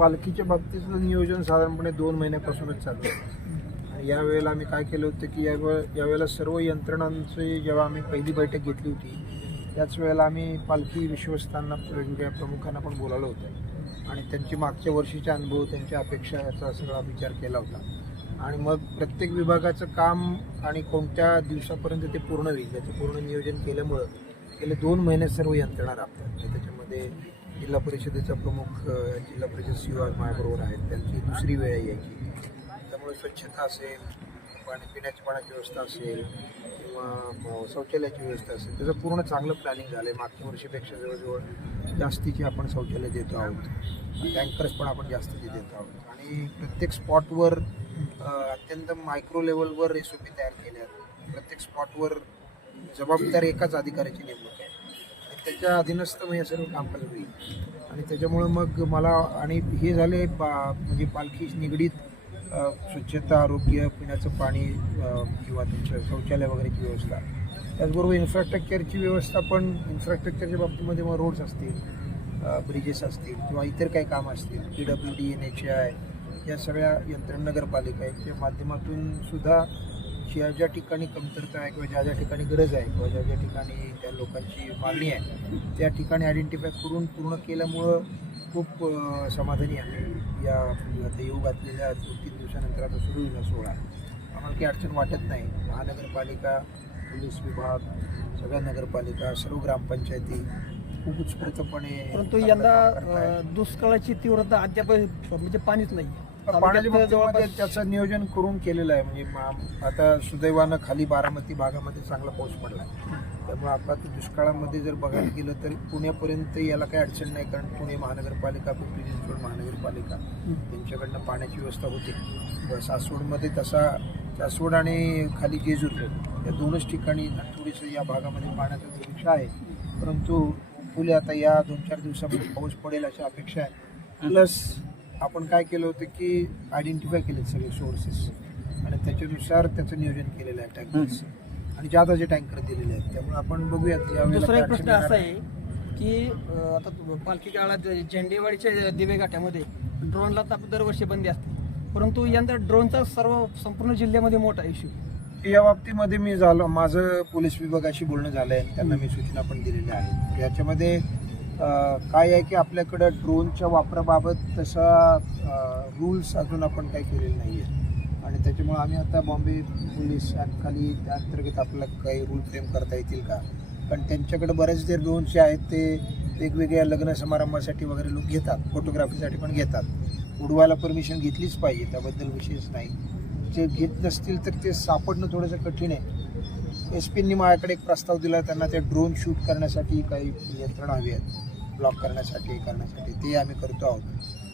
पालखीच्या बाबतीचं नियोजन साधारणपणे दोन महिन्यापासूनच चालतं. आणि यावेळेला आम्ही काय केलं होतं की यावेळे यावेळेला सर्व यंत्रणांची जेव्हा आम्ही पहिली बैठक घेतली होती त्याच वेळेला आम्ही पालखी विश्वस्तांना वेगवेगळ्या प्रमुखांना पण बोलावलं होतं. आणि त्यांची मागच्या वर्षीचे अनुभव त्यांच्या अपेक्षा याचा सगळा विचार केला होता. आणि मग प्रत्येक विभागाचं काम आणि कोणत्या दिवसापर्यंत ते पूर्ण होईल त्याचं पूर्ण नियोजन केल्यामुळं गेले दोन महिने सर्व यंत्रणा राबतात. त्याच्यामध्ये जिल्हा परिषदेचा प्रमुख जिल्हा परिषद सीओ आज माझ्याबरोबर आहेत. त्यांची दुसरी वेळ आहे यायची त्यामुळे स्वच्छता असेल पाणी पिण्याची पाण्याची व्यवस्था असेल किंवा शौचालयाची व्यवस्था असेल त्याचं पूर्ण चांगलं प्लॅनिंग झालं आहे मागच्या वर्षीपेक्षा जवळजवळ जास्तीची आपण शौचालय देतो आहोत. टँकर्स पण आपण जास्तीचे देत आहोत. आणि प्रत्येक स्पॉटवर अत्यंत मायक्रो लेवलवर एस ओ पी तयार केल्या प्रत्येक स्पॉटवर जबाबदार एकाच अधिकाऱ्याची नेमणूक त्याच्या अधीनस्थ मी हे सर्व कामकाज होईल आणि त्याच्यामुळं मग मला आणि हे झाले बा म्हणजे पालखी निगडीत स्वच्छता आरोग्य पिण्याचं पाणी किंवा त्यांच्या शौचालय वगैरेची व्यवस्था. त्याचबरोबर इन्फ्रास्ट्रक्चरची व्यवस्था पण इन्फ्रास्ट्रक्चरच्या बाबतीमध्ये मग रोड्स असतील ब्रिजेस असतील किंवा इतर काही कामं असतील P W D N H I या सगळ्या यंत्र नगरपालिका यांच्या माध्यमातून सुद्धा ज्या ज्या ठिकाणी कमतरता आहे किंवा ज्या ज्या ठिकाणी गरज आहे किंवा ज्या ज्या ठिकाणी त्या लोकांची मागणी आहे त्या ठिकाणी आयडेंटिफाय करून पूर्ण केल्यामुळं खूप समाधानी आहे. या आता येऊ घातलेल्या दोन तीन दिवसानंतर आता सुरू होईल सोहळा. आम्हाला काही अडचण वाटत नाही. महानगरपालिका पोलीस विभाग सगळ्या नगरपालिका सर्व ग्रामपंचायती खूप उत्स्फूर्तपणे परंतु यंदा दुष्काळाची तीव्रता अद्याप म्हणजे पाणीच नाही पाण्याच्या त्याचं नियोजन करून केलेलं आहे. म्हणजे मा- आता सुदैवानं खाली बारामती भागामध्ये चांगला पाऊस पडला त्यामुळे आता दुष्काळामध्ये जर बघायला गेलं तर पुण्यापर्यंत याला काही अडचण नाही. कारण पुणे महानगरपालिका पिंपरी चिंचवड महानगरपालिका यांच्याकडनं पाण्याची व्यवस्था होते. सासवडमध्ये तसा सासवड आणि खाली जेजूर या दोनच ठिकाणी थोडीसं या भागामध्ये पाण्याचा दुर्भिक्ष आहे. परंतु पुढे आता या दोन चार दिवसामध्ये पाऊस पडेल अशी अपेक्षा आहे. प्लस आपण काय केलं होतं की आयडेंटिफाय केले सगळे सोर्सेस आणि त्याच्यानुसार त्याचं नियोजन केलेलं आहे टँकर्स आणि जादाचे टँकर दिलेले आहेत त्यामुळे आपण बघूयात दुसरा एक प्रश्न असा आहे की आता पालखी काळात झेंडेवाडीच्या दिवे घाट्यामध्ये ड्रोनला तर दरवर्षी बंदी असते. परंतु यंदा ड्रोनचा सर्व संपूर्ण जिल्ह्यामध्ये मोठा इश्यू या बाबतीमध्ये मी झालं माझं पोलीस विभागाशी बोलणं झालं आहे त्यांना मी सूचना पण दिलेल्या आहेत. याच्यामध्ये काय आहे की आपल्याकडं ड्रोनच्या वापराबाबत तसा रूल्स अजून आपण काही केलेले नाही आहे आणि त्याच्यामुळे आम्ही आता बॉम्बे पोलीस आणि खाली त्या अंतर्गत आपल्याला काही रूल फ्रेम करता येतील का? कारण त्यांच्याकडे बरेच जे ड्रोनचे आहेत ते वेगवेगळ्या लग्न समारंभासाठी वगैरे लोक घेतात. फोटोग्राफीसाठी पण घेतात. उडवायला परमिशन घेतलीच पाहिजे त्याबद्दल विशेष नाही. जे घेत नसतील तर ते सापडणं थोडंसं कठीण आहे. एस पींनी माझ्याकडे एक प्रस्ताव दिला त्यांना ते ड्रोन शूट करण्यासाठी काही यंत्रणा हवी आहेत. ब्लॉक करण्यासाठी करण्यासाठी ते आम्ही करतो आहोत.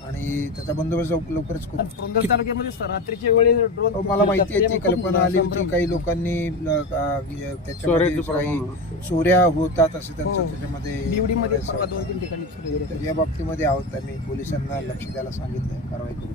आणि त्याचा बंदोबस्त लवकर- लवकरच करू. तालुक्यामध्ये स- रात्रीच्या वेळी ड्रोन हो, मला माहिती आहे ती कल्पना आली होती. काही लोकांनी त्याच्यामध्ये काही चोऱ्या होतात असं त्यांचं हो. त्याच्यामध्ये या बाबतीमध्ये आहोत आम्ही. पोलिसांना लक्ष द्यायला सांगितलं कारवाई करू.